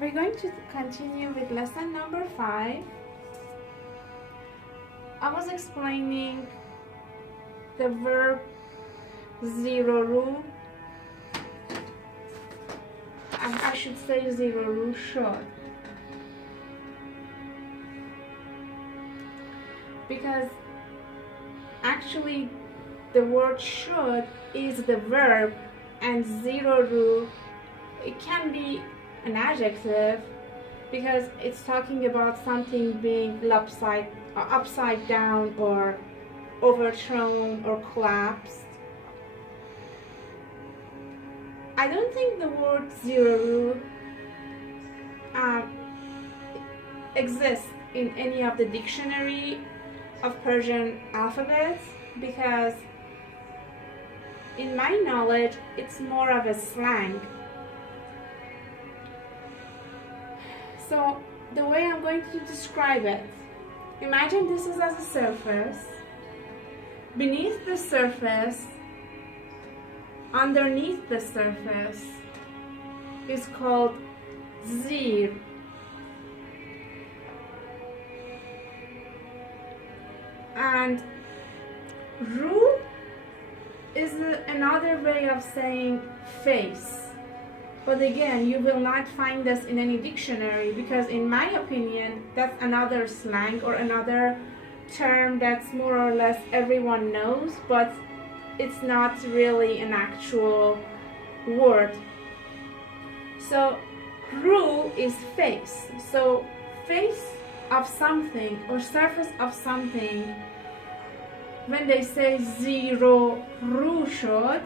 We're going to continue with lesson number 5. I was explaining the verb zero-ru. I should say zero-ru should, because actually the word should is the verb, and zero-ru, it can be an adjective because it's talking about something being upside down or overthrown or collapsed. I don't think the word zero-ru exists in any of the dictionary of Persian alphabets, because in my knowledge it's more of a slang. So the way I'm going to describe it, imagine this is as a surface. Beneath the surface, underneath the surface, is called zir. And ru is another way of saying face. But again, you will not find this in any dictionary, because in my opinion, that's another slang or another term that's more or less everyone knows, but it's not really an actual word. So ru is face. So face of something or surface of something, when they say zero-ru should,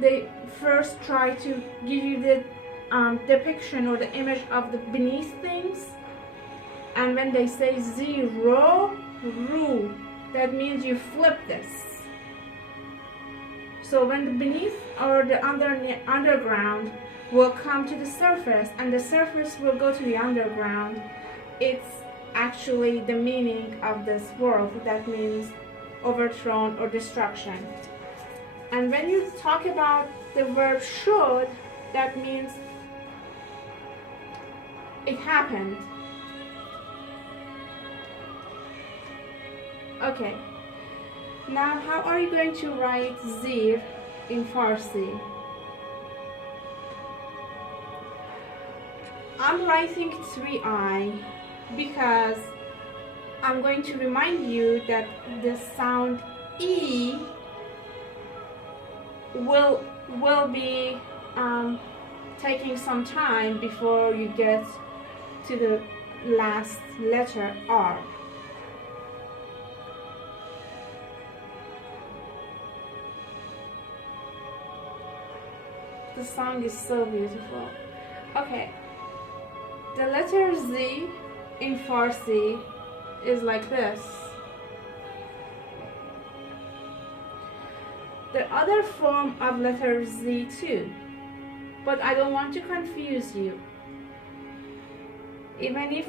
they first try to give you the depiction or the image of the beneath things, and when they say zero-ru, that means you flip this. So when the beneath or the underground will come to the surface, and the surface will go to the underground, it's actually the meaning of this world. That means overthrown or destruction. And when you talk about the verb should, that means it happened. Okay. Now, how are you going to write zir in Farsi? I'm writing 3i because I'm going to remind you that the sound E will be taking some time before you get to the last letter R. The song is so beautiful. Okay, the letter Z in Farsi is like this. The other form of letter Z too, but I don't want to confuse you. Even if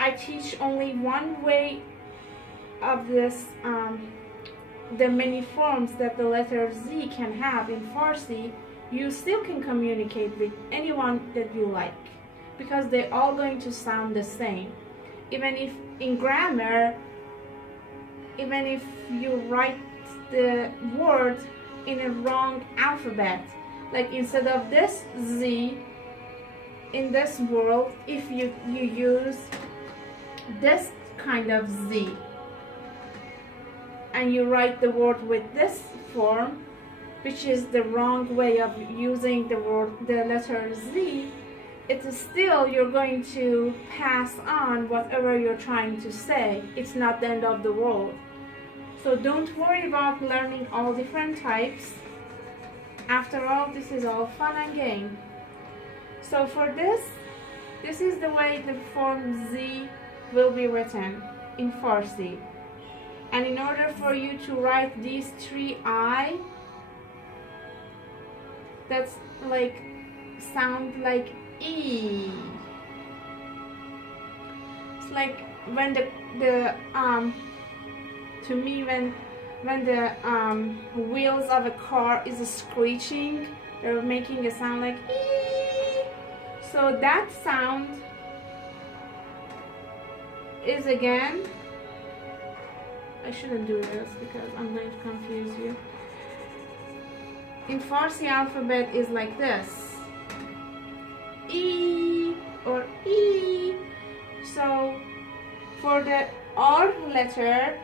I teach only one way of this, the many forms that the letter Z can have in Farsi, you still can communicate with anyone that you like, because they're all going to sound the same. Even if in grammar, even if you write the word in a wrong alphabet, like instead of this Z in this world, if you use this kind of Z and you write the word with this form, which is the wrong way of using the letter Z, it is still, you're going to pass on whatever you're trying to say. It's not the end of the world. So don't worry about learning all different types. After all, this is all fun and game. So for this is the way the form Z will be written in Farsi. And in order for you to write these 3i, that's like sound like E. It's like when to me when the wheels of a car is screeching, they're making a sound like E. So that sound is again, I shouldn't do this because I'm going to confuse you. In Farsi alphabet is like this, E or E. So for the R letter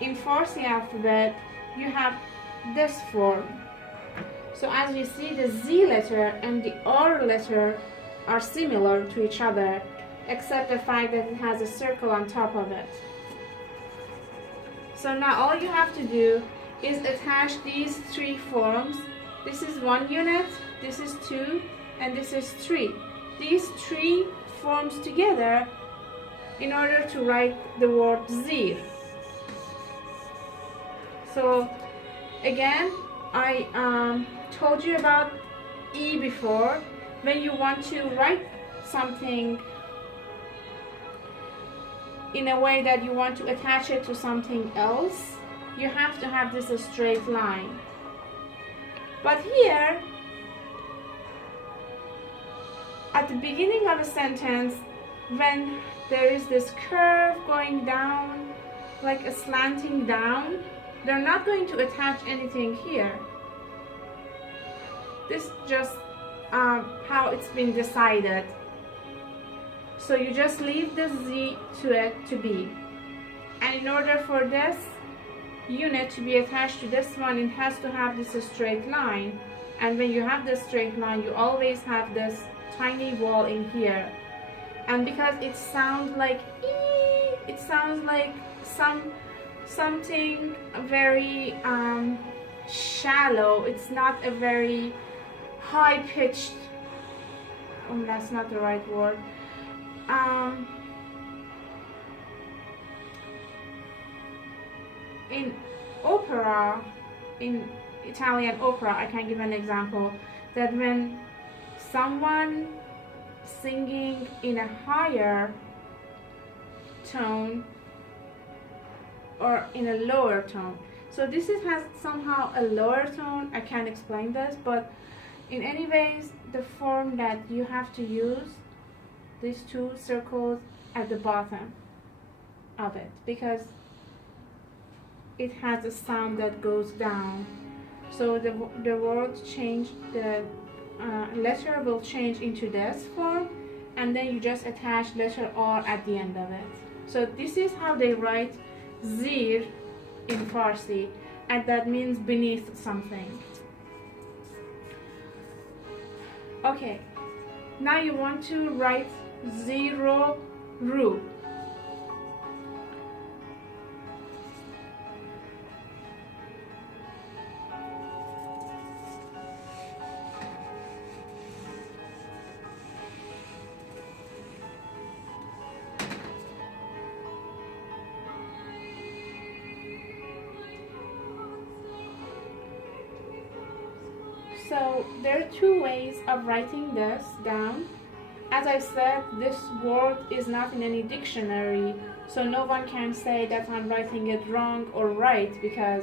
in Farsi alphabet, you have this form. So as you see, the Z letter and the R letter are similar to each other, except the fact that it has a circle on top of it. So now all you have to do is attach these three forms. This is 1 unit, this is 2, and this is 3. These three forms together in order to write the word zir. So again, I told you about E before. When you want to write something in a way that you want to attach it to something else, you have to have this a straight line. But here, at the beginning of a sentence, when there is this curve going down, like a slanting down, they're not going to attach anything here. This is just how it's been decided. So you just leave the Z to it to be. And in order for this unit to be attached to this one, it has to have this straight line. And when you have this straight line, you always have this tiny wall in here. And because it sounds like E, it sounds like something very shallow. It's not a very high-pitched, that's not the right word. In opera, in Italian opera, I can give an example that when someone singing in a higher tone or in a lower tone, so this has somehow a lower tone, I can't explain this, but in any ways the form that you have to use, these two circles at the bottom of it, because it has a sound that goes down. So the word change, the letter will change into this form, and then you just attach letter R at the end of it. So this is how they write zir in Farsi, and that means beneath something. Okay, now you want to write 0 ru. So there are two ways of writing this down. As I said, this word is not in any dictionary, so no one can say that I'm writing it wrong or right, because